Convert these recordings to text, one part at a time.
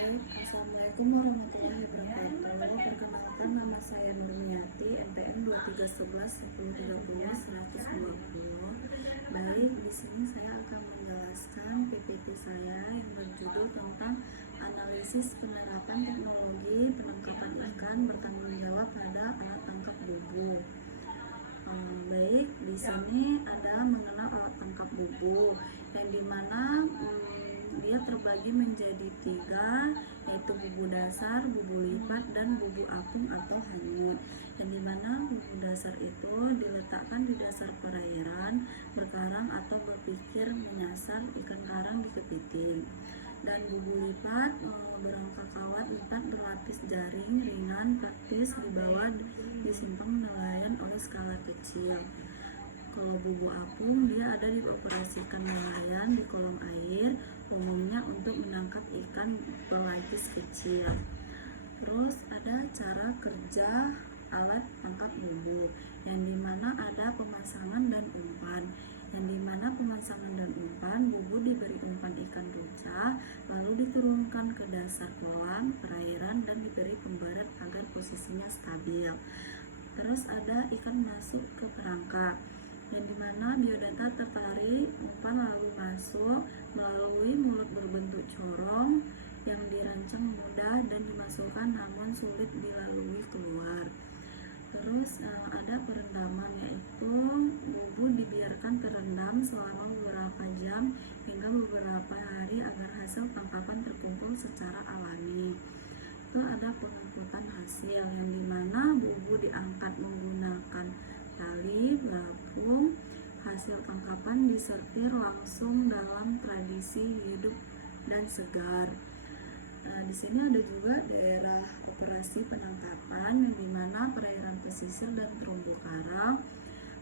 Assalamualaikum warahmatullahi wabarakatuh. Perkenalkan, nama saya Nurmiati, NPM 2311 1030 120. Baik, di sini saya akan menjelaskan PPT saya yang berjudul tentang analisis penerapan teknologi penangkapan ikan bertanggung jawab pada alat tangkap bubu. Baik, di sini ada mengenal alat tangkap bubu yang dimana dia terbagi menjadi 3, yaitu bubu dasar, bubu lipat, dan bubu apung atau hanyut. Yang dimana bubu dasar itu diletakkan di dasar perairan, berkarang atau berpikir menyasar ikan karang di kepiting. Dan bubu lipat berangka kawat lipat berlapis jaring ringan praktis di bawah disimpang nelayan oleh skala kecil. Kalau bubu apung dia ada dioperasikan nelayan di kolong air, umumnya untuk menangkap ikan pelagis kecil. Terus ada cara kerja alat tangkap bubu, yang dimana ada pemasangan dan umpan. Yang dimana pemasangan dan umpan, bubu diberi umpan ikan ruca, lalu diturunkan ke dasar kolam perairan dan diberi pemberat agar posisinya stabil. Terus ada ikan masuk ke perangkap, yang dimana biodata tertarik umpan lalu masuk melalui mulut berbentuk corong yang dirancang mudah dan dimasukkan namun sulit dilalui keluar. Terus ada perendaman, yaitu bubu dibiarkan terendam selama beberapa jam hingga beberapa hari agar hasil tangkapan terkumpul secara alami. Itu ada pengangkutan hasil, yang dimana bubu diangkat menggunakan tali berapung. Hasil tangkapan disortir langsung dalam tradisi hidup dan segar. Di sini ada juga daerah operasi penangkapan, yang dimana perairan pesisir dan terumbu karang,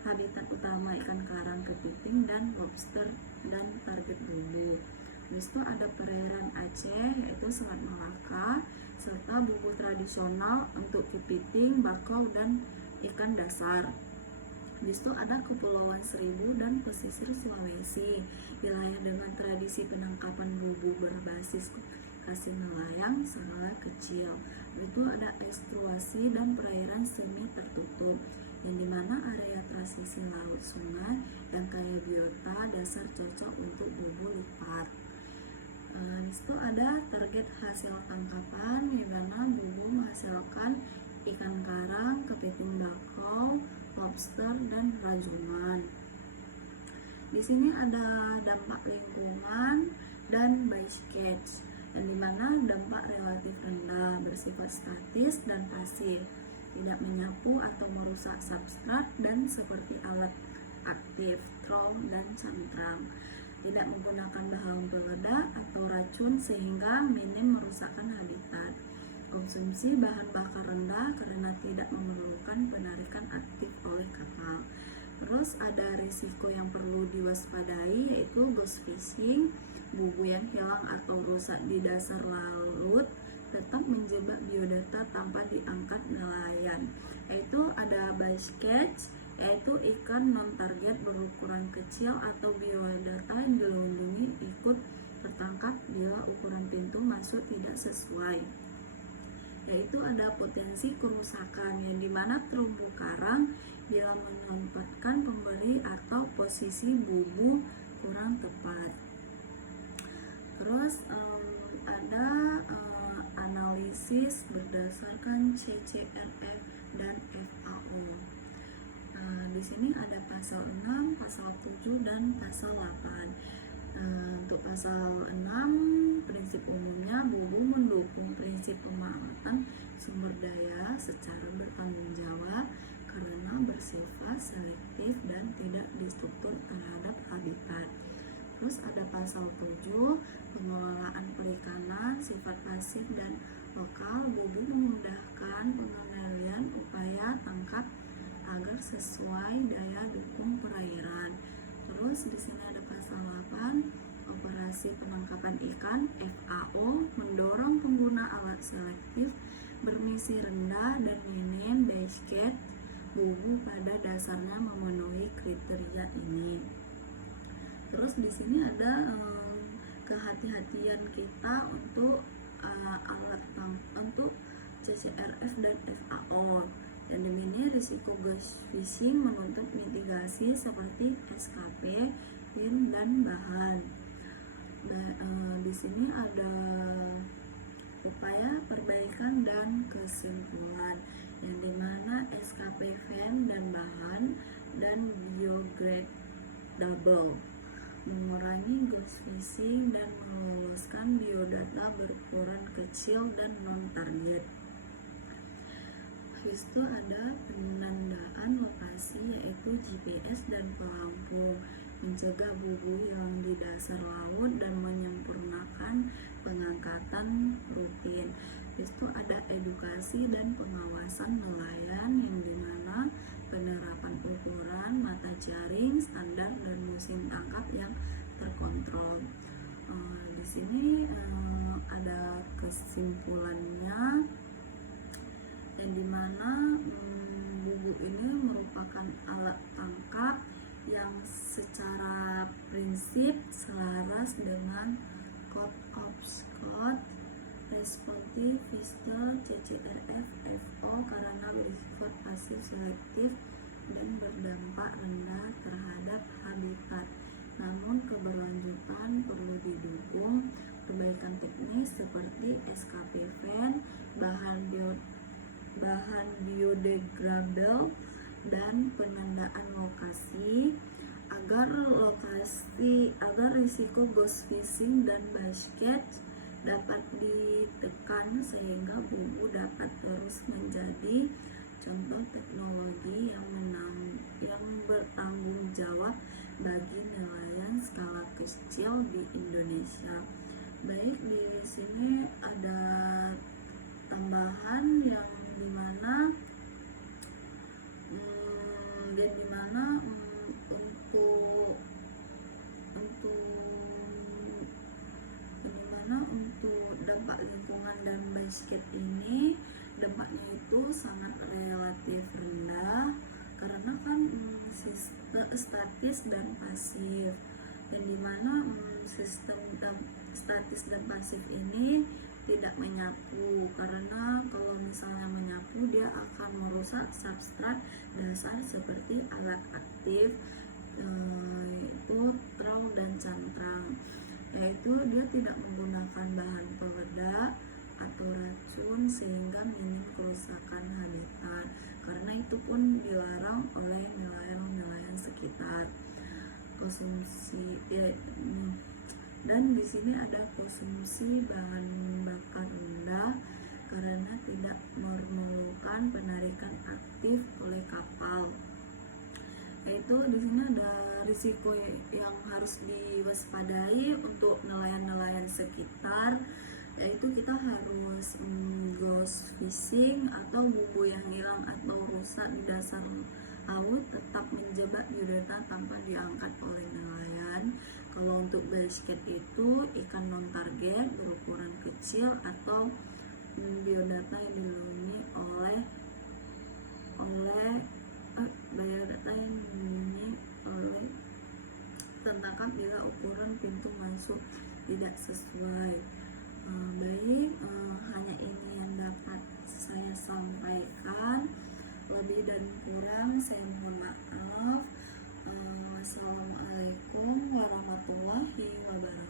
habitat utama ikan karang, kepiting, dan lobster, dan target bubu. Habis itu ada perairan Aceh, yaitu Selat Malaka, serta bubu tradisional untuk kepiting, bakau, dan ikan dasar. Habis itu ada Kepulauan Seribu dan pesisir Sulawesi, wilayah dengan tradisi penangkapan bubu berbasis kasih nelayan skala kecil. Itu ada estuasi dan perairan semi tertutup, yang dimana area transisi laut sungai yang kaya biota dasar cocok untuk bubu lipat. Di situ ada target hasil tangkapan, di mana bubu menghasilkan ikan karang, kepiting bakau, lobster, dan rajungan. Di sini ada dampak lingkungan dan bycatch, yang dimana dampak relatif rendah, bersifat statis dan pasif, tidak menyapu atau merusak substrat, dan seperti alat aktif, troll, dan cantrang. Tidak menggunakan bahan peledak atau racun sehingga minim merusakkan habitat. Konsumsi bahan bakar rendah karena tidak memerlukan penarikan aktif oleh kapal. Terus ada risiko yang perlu diwaspadai, yaitu ghost fishing, bubu yang hilang atau rusak di dasar laut tetap menjebak biodata tanpa diangkat nelayan. Yaitu ada bycatch, yaitu ikan non-target berukuran kecil atau biodata yang dilindungi ikut tertangkap bila ukuran pintu masuk tidak sesuai. Yaitu ada potensi kerusakan, yang dimana terumbu karang bila menempatkan pemberi atau posisi bubu kurang tepat. Terus ada analisis berdasarkan CCRF dan FAO. Di sini ada pasal 6, pasal 7, dan pasal 8. Untuk pasal 6, prinsip umumnya bubu mendukung prinsip pemanfaatan sumber daya secara bertanggung jawab karena bersifat selektif dan tidak destruktif terhadap habitat. Terus ada pasal 7, pengelolaan perikanan sifat pasif dan lokal. Bubu memudahkan pengendalian upaya tangkap agar sesuai daya dukung perairan. Terus di sini ada pasal 8, operasi penangkapan ikan. FAO mendorong pengguna alat selektif bermisi rendah dan minim bycatch. Bubu pada dasarnya memenuhi kriteria ini. Terus di sini ada kehati-hatian kita untuk alat untuk CCRF dan FAO. Dan demi ini risiko ghost phishing menuntut mitigasi seperti SKP, PIN, dan bahan. Di sini ada upaya perbaikan dan kesimpulan, yang dimana SKP, PIN, dan bahan dan biodegradable mengurangi ghost phishing dan meloloskan biodata berukuran kecil dan non-target. Habis itu ada penandaan lokasi, yaitu GPS dan pelampung, mencegah bubu yang di dasar laut dan menyempurnakan pengangkatan rutin. Habis itu ada edukasi dan pengawasan nelayan, yang dimana penerapan ukuran, mata jaring, standar, dan musim tangkap yang terkontrol. Di sini ada kesimpulannya, yang dimana bubu ini merupakan alat tangkap yang secara prinsip selaras dengan Code of Scott Responsive Fiscal CCRF FO karena bersifat pasif selektif dan berdampak rendah terhadap habitat. Namun keberlanjutan perlu didukung perbaikan teknis seperti SKP PEN, bahan biodegradable, dan penandaan lokasi agar risiko ghost phishing dan basket dapat ditekan, sehingga bubu dapat terus menjadi contoh teknologi yang bertanggung jawab bagi nelayan skala kecil di Indonesia. Baik, di sini ada tambahan yang dimana untuk dampak lingkungan dan basket ini, dampaknya itu sangat relatif rendah karena kan sistem statis dan pasif, dan dimana sistem statis dan pasif ini tidak menyapu, karena kalau misalnya menyapu dia akan merusak substrat dasar seperti alat aktif, yaitu trau dan cantrang, yaitu dia tidak menggunakan bahan peledak atau racun sehingga minim kerusakan habitat, karena itu pun dilarang oleh nelayan sekitar. Konsumsi dan di sini ada konsumsi bahan bakar rendah karena tidak memerlukan penarikan aktif oleh kapal. Yaitu di sini ada risiko yang harus diwaspadai untuk nelayan sekitar, yaitu kita harus ghost phishing atau bubu yang hilang atau rusak di dasar laut tetap menjebak biodata tanpa diangkat oleh nelayan. Kalau untuk basket itu ikan non target berukuran kecil atau biodata yang dilindungi oleh tertangkap bila ukuran pintu masuk tidak sesuai. Baik, hanya ini yang dapat saya sampaikan. Lebih dan kurang saya mohon maaf. Wassalamualaikum warahmatullahi wabarakatuh.